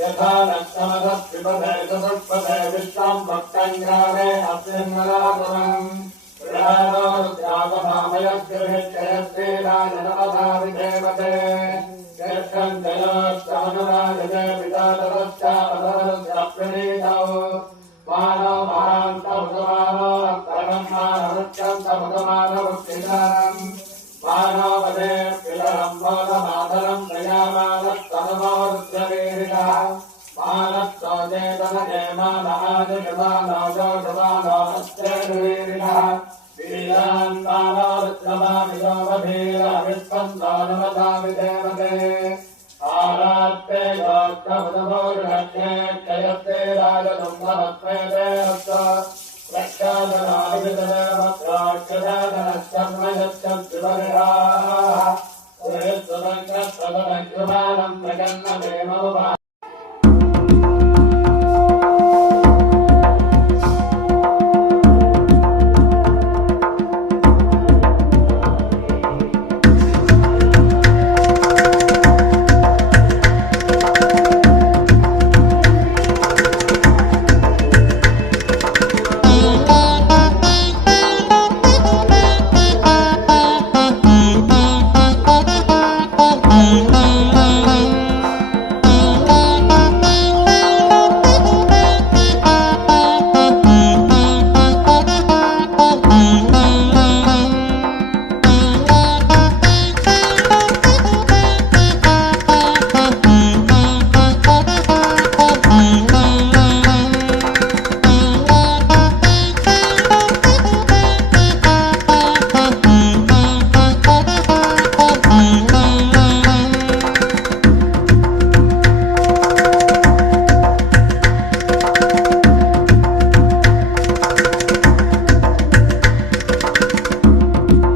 यथा लक्ष्मणस्पिपदे चतुष्पदे विश्वं भक्तङ्गारे अस्मिन्नरातमम् प्रयाणो रुद्रापहामयग्रहित्ययश्रीराजनपदाविधेवते यक्षं जयोश्चानुराजते पितातरश्चापदरस्याप्रणीतौ मानो महान्तमुदमानो करणं मानवृक्षन्तमुदमानवृक्षितारम् मानवदे पिलरं बोधमातरं प्रयामानस्तनमोरुद्रवीरिणः मानस्तोजेतनये मानहादिशमानोजोषमानोऽस्त्रेणुवीरिणः वीरान् मानोरुद्रमाभिजोमभीरविस्पन्दोनमदाविदेवते आरात्ते योक्तमुदमोरुणज्ञे क्षयस्ते राजतुङ्गमत्वेते हस्त रक्षादनादिविददेवत्राक्षदादनश्चर्मयश्चद्विवरिहा